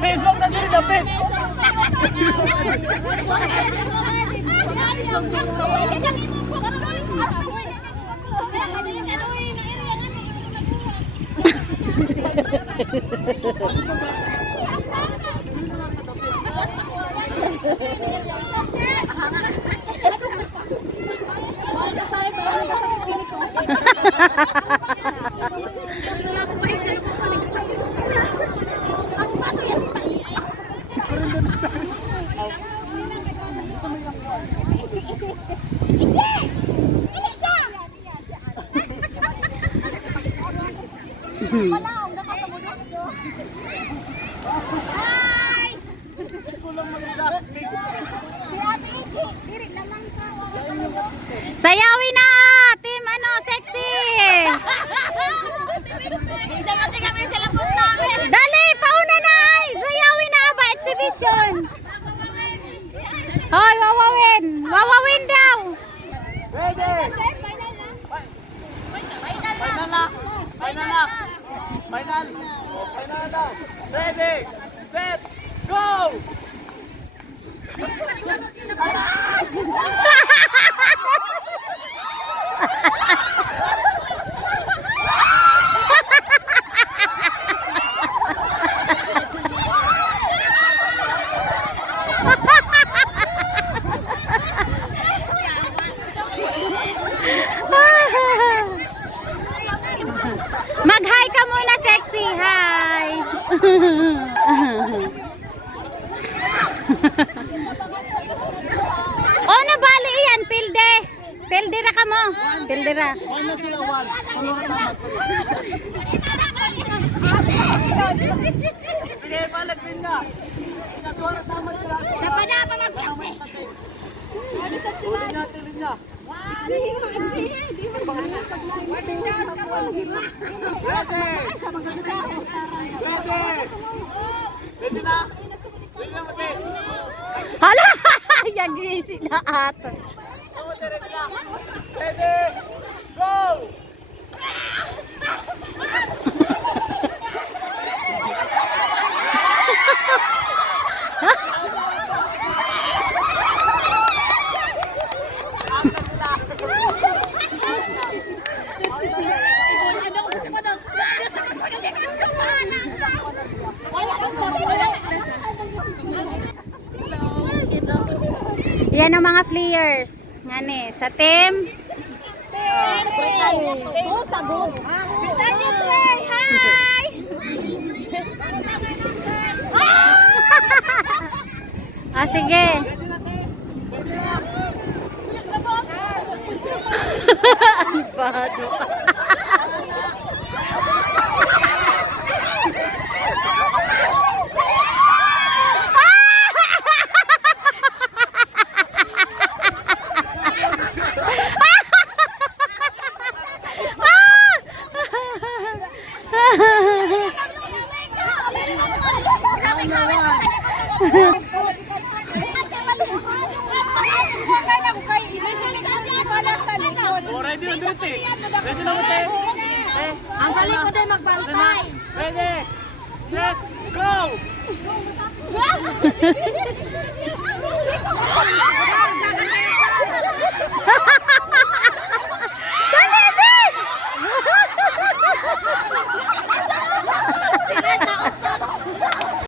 Facebook na din, David. Sayawin na, team ano, sexy. Dali, pauna na. Sayawin na ba exhibition? Hoy, wawawin. Wawawin daw. Final na. Ready, set, go! Mag-hi ka muna, sexy. Hi. Ano bali yan? Pilde. Pilde ra ka mo. Pilde ra. Ano sila, Juan? Sige, palagpin na. Dapat na pa mag-cross. Tulin na. Ready na? Ready na, Mate? Hala! Yan greasy na ato. Ready, go! Yan ang mga flyers. Ngani, sa team. Hi! Ah, sige. Bado. Ready na, Mate? Ready na, Mate? Ang galing ko din magbantay. Ready, set, go!